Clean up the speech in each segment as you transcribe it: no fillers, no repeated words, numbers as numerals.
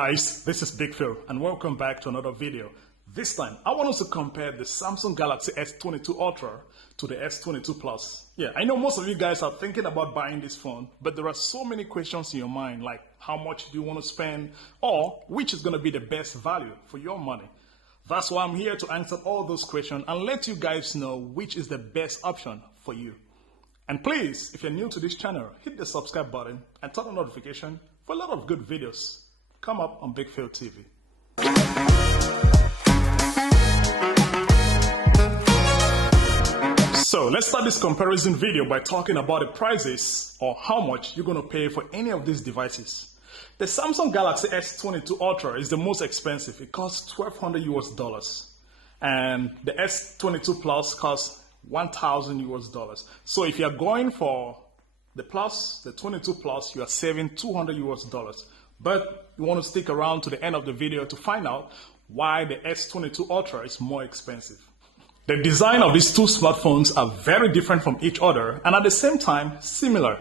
guys, this is Big Phil and welcome back to another video. This time, I want us to compare the Samsung Galaxy S22 Ultra to the S22 Plus. Yeah, I know most of you guys are thinking about buying this phone, but there are so many questions in your mind like how much do you want to spend or which is going to be the best value for your money. That's why I'm here to answer all those questions and let you guys know which is the best option for you. And please, if you're new to this channel, hit the subscribe button and turn on notification for a lot of good videos come up on Big Phil TV. So let's start this comparison video by talking about the prices or how much you're going to pay for any of these devices. The Samsung Galaxy S22 Ultra is the most expensive. It costs $1,200 and the S22 Plus costs $1,000. So if you're going for the Plus, the 22 Plus, you are saving $200. But you want to stick around to the end of the video to find out why the S22 Ultra is more expensive. The design of these two smartphones are very different from each other and at the same time similar.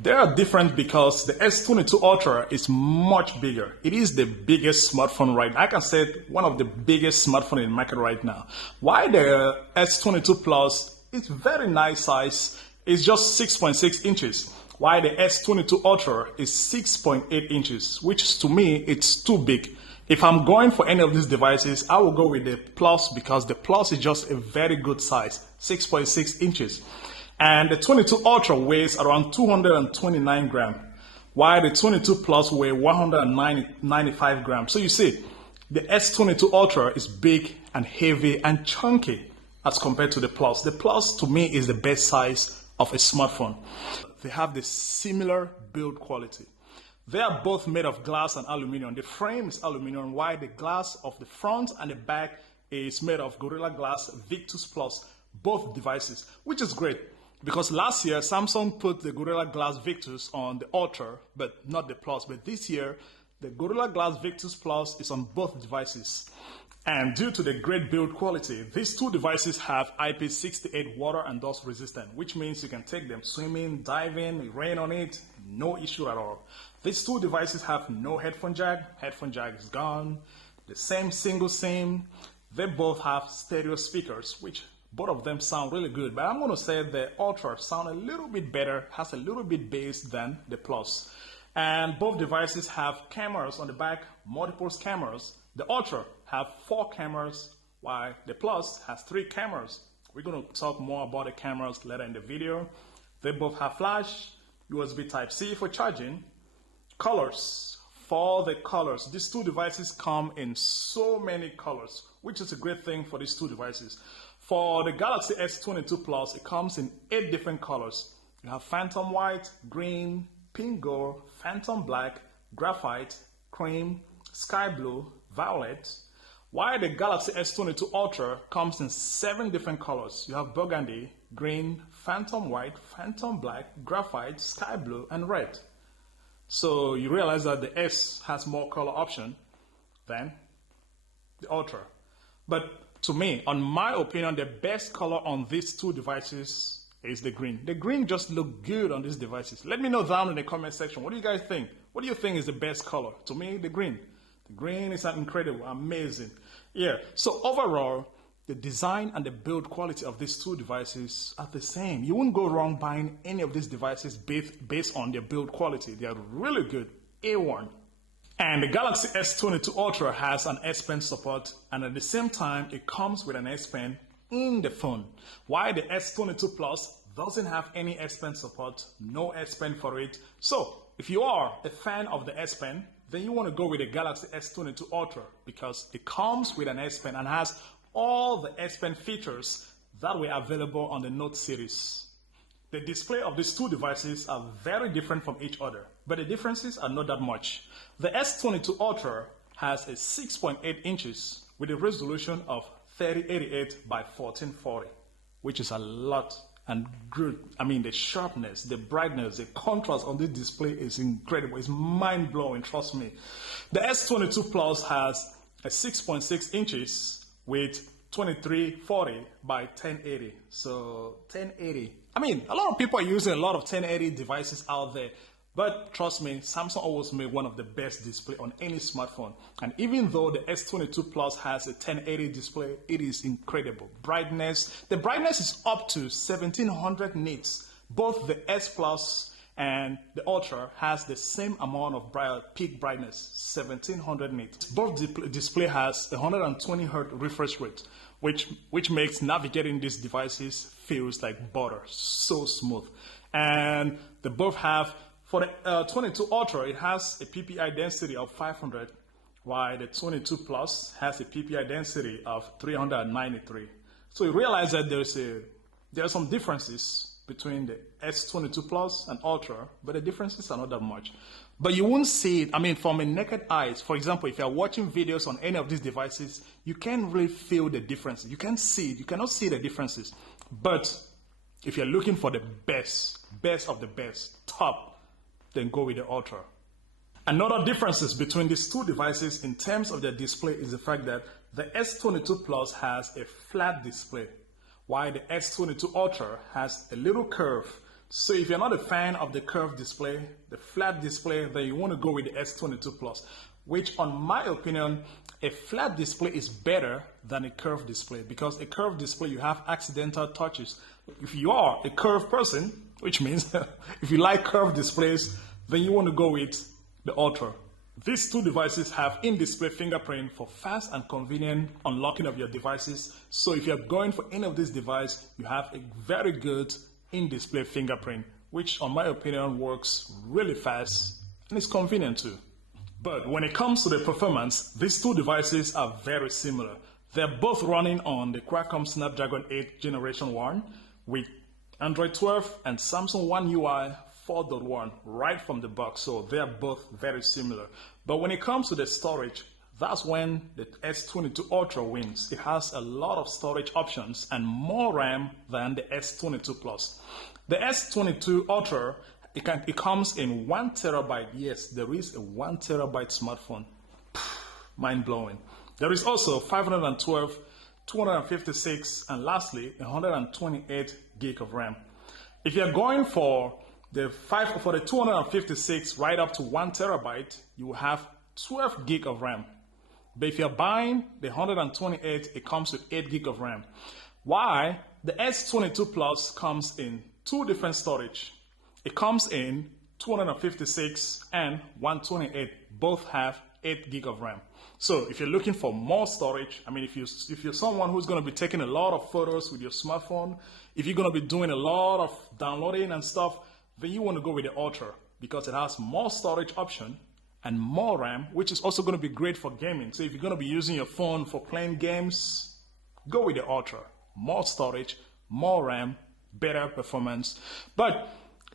They are different because the S22 Ultra is much bigger. It is the biggest smartphone right now. I can say one of the biggest smartphones in the market right now. While the S22 Plus is very nice size, it's just 6.6 inches. While the S22 Ultra is 6.8 inches, which to me, it's too big. If I'm going for any of these devices, I will go with the Plus because the Plus is just a very good size, 6.6 inches. And the 22 Ultra weighs around 229 grams, while the 22 Plus weighs 195 grams. So you see, the S22 Ultra is big and heavy and chunky as compared to the Plus. The Plus to me is the best size of a smartphone. They have the similar build quality. They are both made of glass and aluminum. The frame is aluminum, while the glass of the front and the back is made of Gorilla Glass Victus Plus, both devices, which is great. Because last year, Samsung put the Gorilla Glass Victus on the Ultra, but not the Plus. But this year, the Gorilla Glass Victus Plus is on both devices. And due to the great build quality, these two devices have IP68 water and dust resistant, which means you can take them swimming, diving, rain on it, no issue at all. These two devices have no headphone jack. Headphone jack is gone. The same single SIM. They both have stereo speakers, which both of them sound really good, but I'm going to say the Ultra sound a little bit better, has a little bit bass than the Plus. And both devices have cameras on the back, multiple cameras. The Ultra have 4 cameras, while the Plus has 3 cameras. We're going to talk more about the cameras later in the video. They both have flash, USB Type-C for charging, colors. For the colors, these two devices come in so many colors, which is a great thing for these two devices. For the Galaxy S22 Plus, it comes in 8 different colors. You have Phantom White, Green, Pink Gold, Phantom Black, Graphite, Cream, Sky Blue, Violet. While the Galaxy S22 Ultra comes in 7 different colors. You have Burgundy, Green, Phantom White, Phantom Black, Graphite, Sky Blue, and Red. So you realize that the S has more color option than the Ultra. But to me, on my opinion, the best color on these two devices is the green. The green just look good on these devices. Let me know down in the comment section. What do you guys think? What do you think is the best color? To me, the green. The green is incredible, amazing. Yeah, so overall, the design and the build quality of these two devices are the same. You won't go wrong buying any of these devices based on their build quality. They are really good, A1. And the Galaxy S22 Ultra has an S Pen support, and at the same time, it comes with an S Pen in the phone. While the S22 Plus doesn't have any S Pen support, no S Pen for it. So if you are a fan of the S Pen, then you want to go with the Galaxy S22 Ultra because it comes with an S Pen and has all the S Pen features that were available on the Note series. The display of these two devices are very different from each other, but the differences are not that much. The S22 Ultra has a 6.8 inches with a resolution of 3088 by 1440, which is a lot and good. I mean, the sharpness, the brightness, the contrast on this display is incredible. It's mind-blowing, trust me. The S22 Plus has a 6.6 inches with 2340 by 1080. So 1080. I mean, a lot of people are using a lot of 1080 devices out there, But trust me, Samsung always made one of the best display on any smartphone. And even though the S22 Plus has a 1080 display, it is incredible. The brightness is up to 1700 nits. Both the S Plus and the Ultra has the same amount of peak brightness, 1700 nits. Both display has 120 Hz refresh rate, which makes navigating these devices feels like butter, so smooth. And they both have, for the 22 Ultra, it has a PPI density of 500, while the 22 Plus has a PPI density of 393. So you realize that there are some differences between the S22 Plus and Ultra, but the differences are not that much. But you won't see it, I mean, from a naked eyes. For example, if you're watching videos on any of these devices, you can't really feel the differences. You can't see it, you cannot see the differences. But if you're looking for the best of the best, top, then go with the Ultra. Another differences between these two devices in terms of their display is the fact that the S22 Plus has a flat display, while the S22 Ultra has a little curve. So if you're not a fan of the curved display, the flat display, then you want to go with the S22 Plus, which on my opinion, a flat display is better than a curved display, because a curved display, you have accidental touches. If you are a curved person, which means if you like curved displays, then you want to go with the Ultra. These two devices have in-display fingerprint for fast and convenient unlocking of your devices. So if you're going for any of these devices, you have a very good in-display fingerprint, which on my opinion works really fast and is convenient too. But when it comes to the performance, these two devices are very similar. They're both running on the Qualcomm Snapdragon 8 Generation 1 with Android 12 and Samsung One UI 4.1 right from the box, so they're both very similar. But when it comes to the storage, that's when the S22 Ultra wins. It has a lot of storage options and more RAM than the S22 Plus. The S22 Ultra, it comes in 1 terabyte. Yes, there is a 1 terabyte smartphone. Mind blowing. There is also 512, 256, and lastly 128 gig of RAM. If you're going for the 256 right up to 1 terabyte, you will have 12 gig of RAM. But if you're buying the 128, it comes with 8 gig of RAM. Why? The S22 Plus comes in two different storage. It comes in 256 and 128. Both have 8 gig of RAM. So if you're looking for more storage, I mean, if you're someone who's going to be taking a lot of photos with your smartphone, if you're going to be doing a lot of downloading and stuff, then you want to go with the Ultra because it has more storage option and more RAM, which is also going to be great for gaming. So if you're going to be using your phone for playing games, go with the Ultra. More storage, more RAM, better performance. But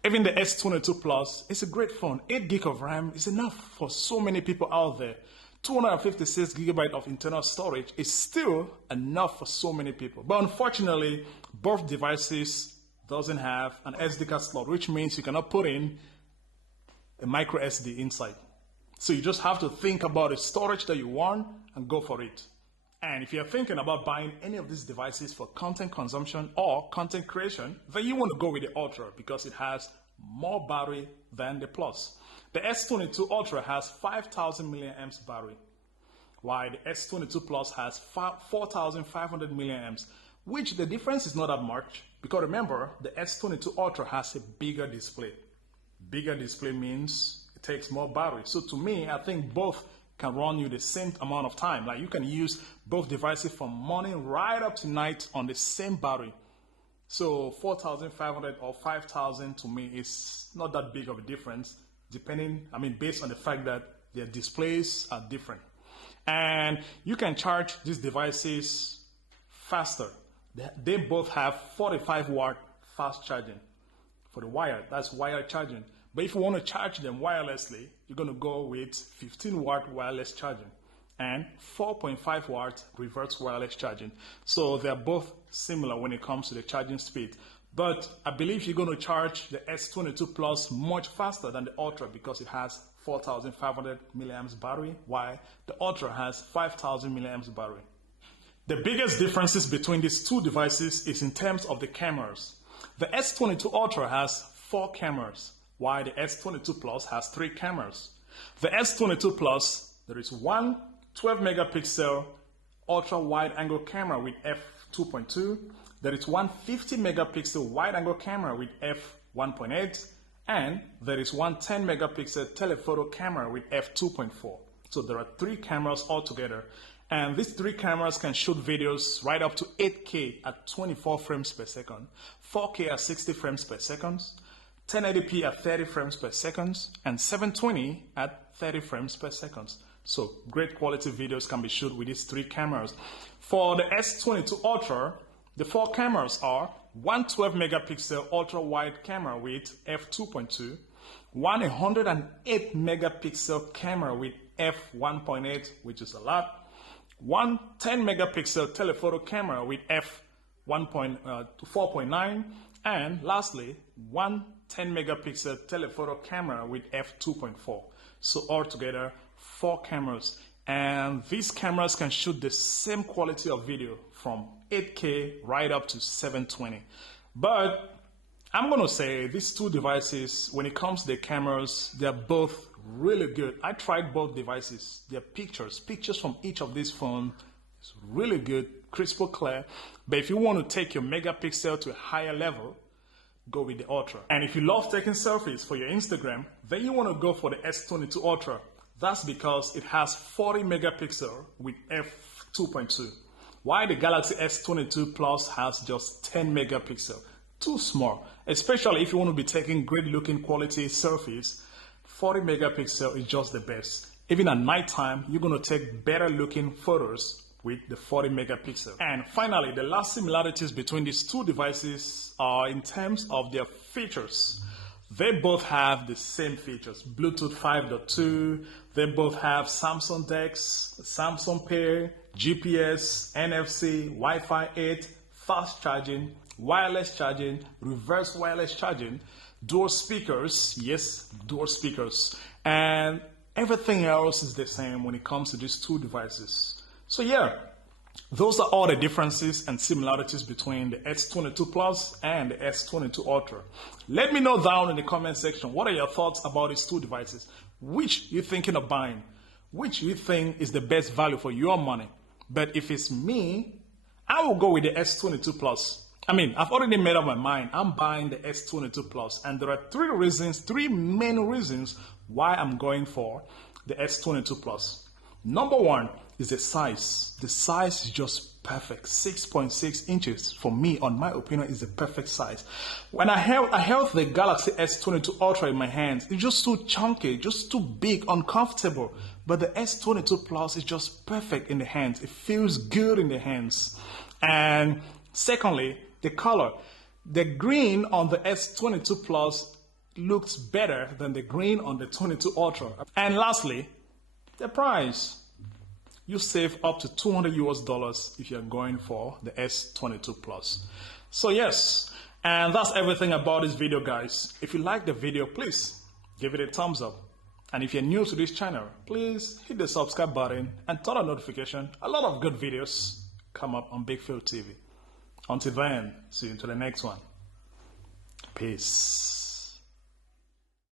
even the S22 Plus is a great phone. 8 gig of RAM is enough for so many people out there. 256 gigabyte of internal storage is still enough for so many people. But unfortunately, both devices doesn't have an SD card slot, which means you cannot put in a micro SD inside. So you just have to think about the storage that you want and go for it. And if you're thinking about buying any of these devices for content consumption or content creation, then you want to go with the Ultra because it has more battery than the Plus. The S22 Ultra has 5,000 milliamps battery, while the S22 Plus has 4,500 milliamps, which the difference is not that much because remember, the S22 Ultra has a bigger display. Bigger display means it takes more battery. So to me, I think both can run you the same amount of time. Like you can use both devices from morning right up to night on the same battery. So 4,500 or 5,000 to me is not that big of a difference, based on the fact that their displays are different. And you can charge these devices faster. They both have 45 watt fast charging for the wire. That's wire charging. But if you want to charge them wirelessly, you're going to go with 15 watt wireless charging and 4.5 watt reverse wireless charging. So they're both similar when it comes to the charging speed. But I believe you're going to charge the S22 Plus much faster than the Ultra because it has 4,500 milliamps battery, while the Ultra has 5,000 milliamps battery. The biggest differences between these two devices is in terms of the cameras. The S22 Ultra has 4 cameras, while the S22 Plus has 3 cameras. The S22 Plus, there is one 12 megapixel ultra wide angle camera with f2.2. There is one 50 megapixel wide angle camera with f1.8. And there is one 10 megapixel telephoto camera with f2.4. So there are 3 cameras altogether. And these 3 cameras can shoot videos right up to 8K at 24 frames per second, 4K at 60 frames per second, 1080p at 30 frames per second, and 720 at 30 frames per second. So great quality videos can be shot with these 3 cameras. For the S22 Ultra, the 4 cameras are one 12 megapixel ultra wide camera with f2.2, one 108 megapixel camera with f1.8, which is a lot, one 10 megapixel telephoto camera with f4.9, and lastly, one 10 megapixel telephoto camera with f2.4. So altogether, 4 cameras. And these cameras can shoot the same quality of video from 8K right up to 720. But I'm going to say these 2 devices, when it comes to the cameras, they're both really good. I tried both devices. Their pictures from each of these phones is really good, crystal clear. But if you want to take your megapixel to a higher level, go with the Ultra. And if you love taking selfies for your Instagram, then you want to go for the S22 Ultra. That's because it has 40 megapixel with f2.2, while the Galaxy S22 Plus has just 10 megapixel. Too small, especially if you want to be taking great looking quality selfies. 40 megapixel is just the best. Even at nighttime, you're going to take better looking photos with the 40 megapixel. And finally, the last similarities between these 2 devices are in terms of their features. They both have the same features: Bluetooth 5.2, they both have Samsung DeX, Samsung Pay, GPS, NFC, Wi-Fi 8, fast charging, wireless charging, reverse wireless charging, dual speakers, yes, dual speakers, and everything else is the same when it comes to these 2 devices. So yeah, those are all the differences and similarities between the S22 Plus and the S22 Ultra. Let me know down in the comment section, what are your thoughts about these 2 devices? Which you're thinking of buying? Which you think is the best value for your money? But if it's me, I will go with the S22 Plus. I mean, I've already made up my mind. I'm buying the S22 Plus. And there are 3 main reasons why I'm going for the S22 Plus. Number 1 is the size. The size is just perfect. 6.6 inches for me, on my opinion, is the perfect size. When I held the Galaxy S22 Ultra in my hands, it's just too chunky, just too big, uncomfortable. But the S22 Plus is just perfect in the hands. It feels good in the hands. And secondly, the color. The green on the S22 Plus looks better than the green on the 22 Ultra. And lastly, the price. You save up to $200 if you're going for the S22 Plus. So yes, and that's everything about this video, guys. If you like the video, please give it a thumbs up. And if you're new to this channel, please hit the subscribe button and turn on notification. A lot of good videos come up on Big Phil TV. Until then, see you until the next one. Peace.